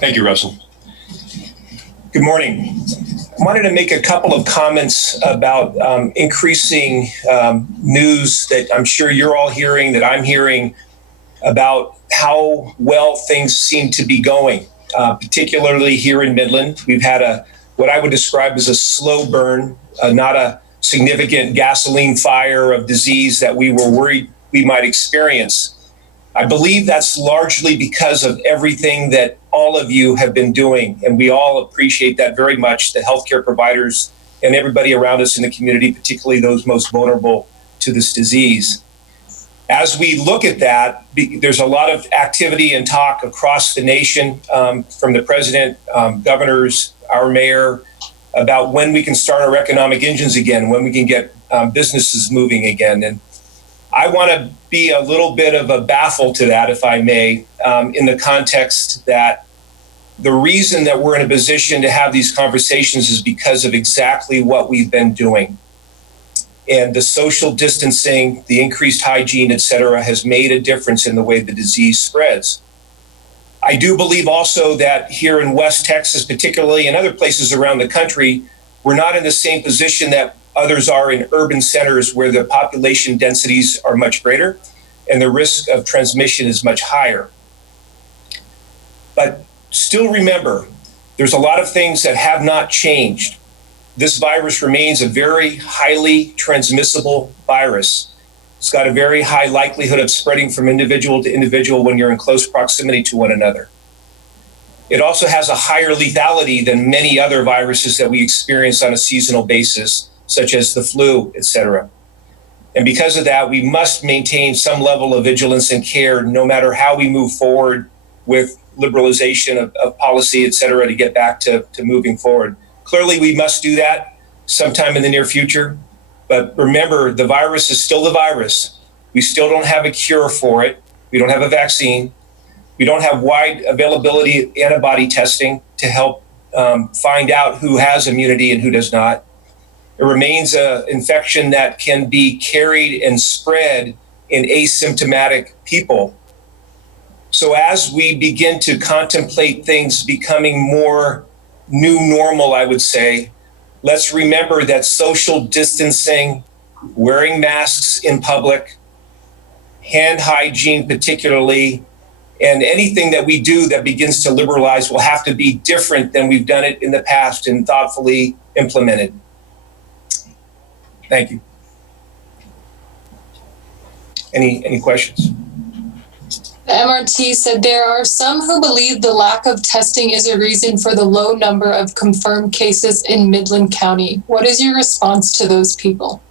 Thank you, Russell. Good morning. I wanted to make a couple of comments about increasing news that I'm sure you're all hearing, that I'm hearing, about how well things seem to be going, particularly here in Midland. We've had what I would describe as a slow burn, not a significant gasoline fire of disease that we were worried we might experience. I believe that's largely because of everything that all of you have been doing, and we all appreciate that very much, the healthcare providers and everybody around us in the community, particularly those most vulnerable to this disease. As we look at that, there's a lot of activity and talk across the nation from the president, governors, our mayor, about when we can start our economic engines again, when we can get businesses moving again. And I want to be a little bit of a baffle to that, if I may, in the context that the reason that we're in a position to have these conversations is because of exactly what we've been doing. And the social distancing, the increased hygiene, et cetera, has made a difference in the way the disease spreads. I do believe also that here in West Texas, particularly in other places around the country, we're not in the same position that others are in urban centers where the population densities are much greater and the risk of transmission is much higher. But still remember, there's a lot of things that have not changed. This virus remains a very highly transmissible virus. It's got a very high likelihood of spreading from individual to individual when you're in close proximity to one another. It also has a higher lethality than many other viruses that we experience on a seasonal basis, such as the flu, et cetera. And because of that, we must maintain some level of vigilance and care no matter how we move forward with liberalization of policy, et cetera, to get back to moving forward. Clearly, we must do that sometime in the near future. But remember, the virus is still the virus. We still don't have a cure for it. We don't have a vaccine. We don't have wide availability of antibody testing to help find out who has immunity and who does not. It remains an infection that can be carried and spread in asymptomatic people. So as we begin to contemplate things becoming more new normal, I would say, let's remember that social distancing, wearing masks in public, hand hygiene particularly, and anything that we do that begins to liberalize will have to be different than we've done it in the past and thoughtfully implemented. Thank you. Any questions? The MRT said there are some who believe the lack of testing is a reason for the low number of confirmed cases in Midland County. What is your response to those people?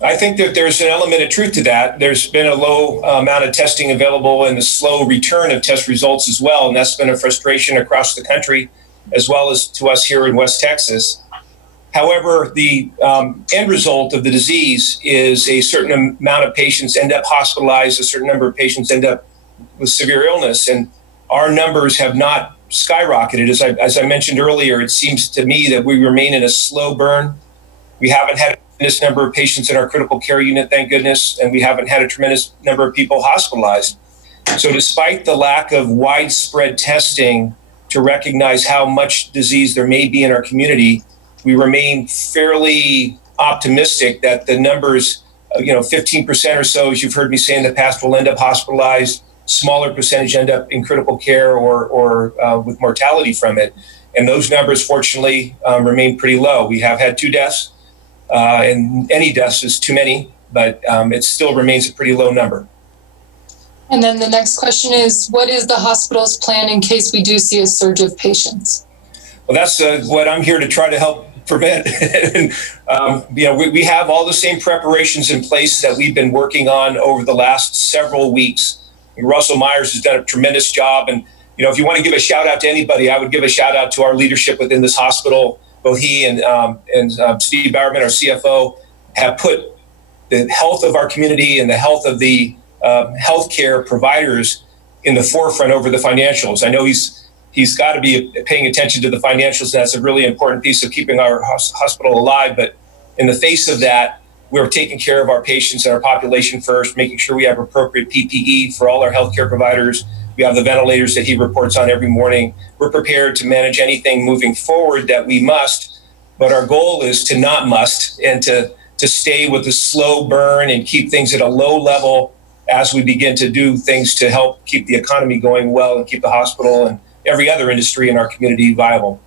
I think that there's an element of truth to that. There's been a low amount of testing available and a slow return of test results as well. And that's been a frustration across the country, as well as to us here in West Texas. However, the end result of the disease is a certain amount of patients end up hospitalized, a certain number of patients end up with severe illness, and our numbers have not skyrocketed. As I mentioned earlier, it seems to me that we remain in a slow burn. We haven't had a tremendous number of patients in our critical care unit, thank goodness, and we haven't had a tremendous number of people hospitalized. So despite the lack of widespread testing to recognize how much disease there may be in our community, we remain fairly optimistic that the numbers, 15% or so, as you've heard me say in the past, will end up hospitalized. Smaller percentage end up in critical care or with mortality from it. And those numbers, fortunately, remain pretty low. We have had 2 deaths, and any deaths is too many, but it still remains a pretty low number. And then the next question is, what is the hospital's plan in case we do see a surge of patients? Well, that's what I'm here to try to help prevent. And, we have all the same preparations in place that we've been working on over the last several weeks. Russell Myers has done a tremendous job. And, if you want to give a shout out to anybody, I would give a shout out to our leadership within this hospital. Both he and Steve Bowerman, our CFO, have put the health of our community and the health of the healthcare providers in the forefront over the financials. I know he's got to be paying attention to the financials, and that's a really important piece of keeping our hospital alive. But in the face of that, we're taking care of our patients and our population first, making sure we have appropriate PPE for all our healthcare providers, We have the ventilators that he reports on every morning. We're prepared to manage anything moving forward that we must, but our goal is to not must and to stay with a slow burn and keep things at a low level as we begin to do things to help keep the economy going well and keep the hospital and every other industry in our community viable.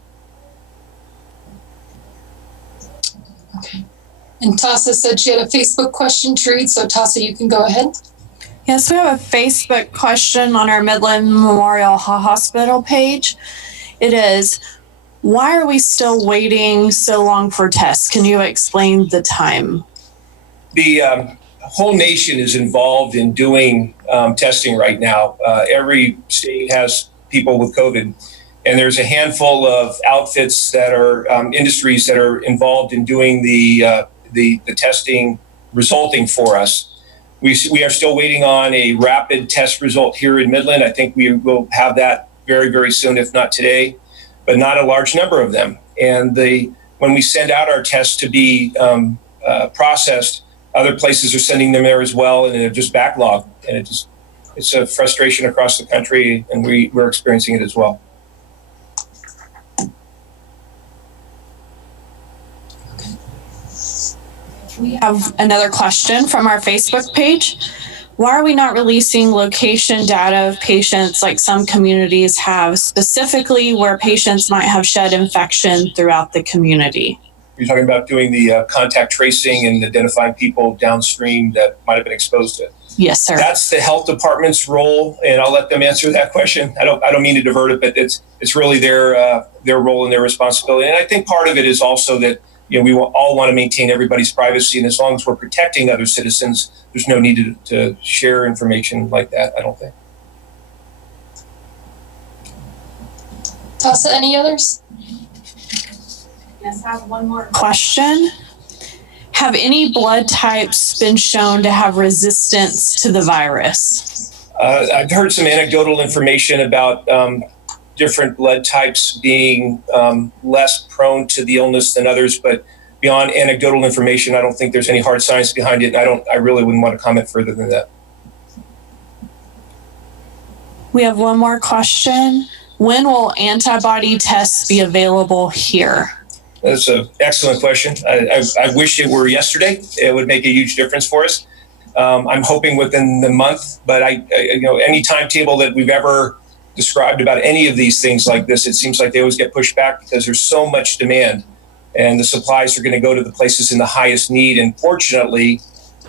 Okay. And Tasa said she had a Facebook question to read, so Tasa, you can go ahead. Yes, we have a Facebook question on our Midland Memorial Hospital page. It is, why are we still waiting so long for tests? Can you explain the time? The whole nation is involved in doing testing right now. Every state has people with COVID, and there's a handful of outfits that are industries that are involved in doing the testing resulting for us. We are still waiting on a rapid test result here in Midland. I think we will have that very, very soon, if not today, but not a large number of them. And when we send out our tests to be processed, other places are sending them there as well, and they're just backlogged. And it's a frustration across the country, and we're experiencing it as well. We have another question from our Facebook page. Why are we not releasing location data of patients like some communities have, specifically where patients might have shed infection throughout the community? You're talking about doing the contact tracing and identifying people downstream that might have been exposed to it. Yes, sir. That's the health department's role, and I'll let them answer that question. I don't mean to divert it, but it's really their role and their responsibility. And I think part of it is also that we all want to maintain everybody's privacy, and as long as we're protecting other citizens, there's no need to share information like that, I don't think. Tasa, any others? Yes, I have one more question. Have any blood types been shown to have resistance to the virus? I've heard some anecdotal information about different blood types being less prone to the illness than others, but beyond anecdotal information, I don't think there's any hard science behind it. I really wouldn't want to comment further than that. We have one more question. When will antibody tests be available here? That's an excellent question. I wish it were yesterday. It would make a huge difference for us. I'm hoping within the month, but any timetable that we've ever described about any of these things like this, it seems like they always get pushed back because there's so much demand, and the supplies are going to go to the places in the highest need. And fortunately,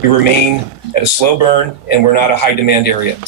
we remain at a slow burn, and we're not a high demand area.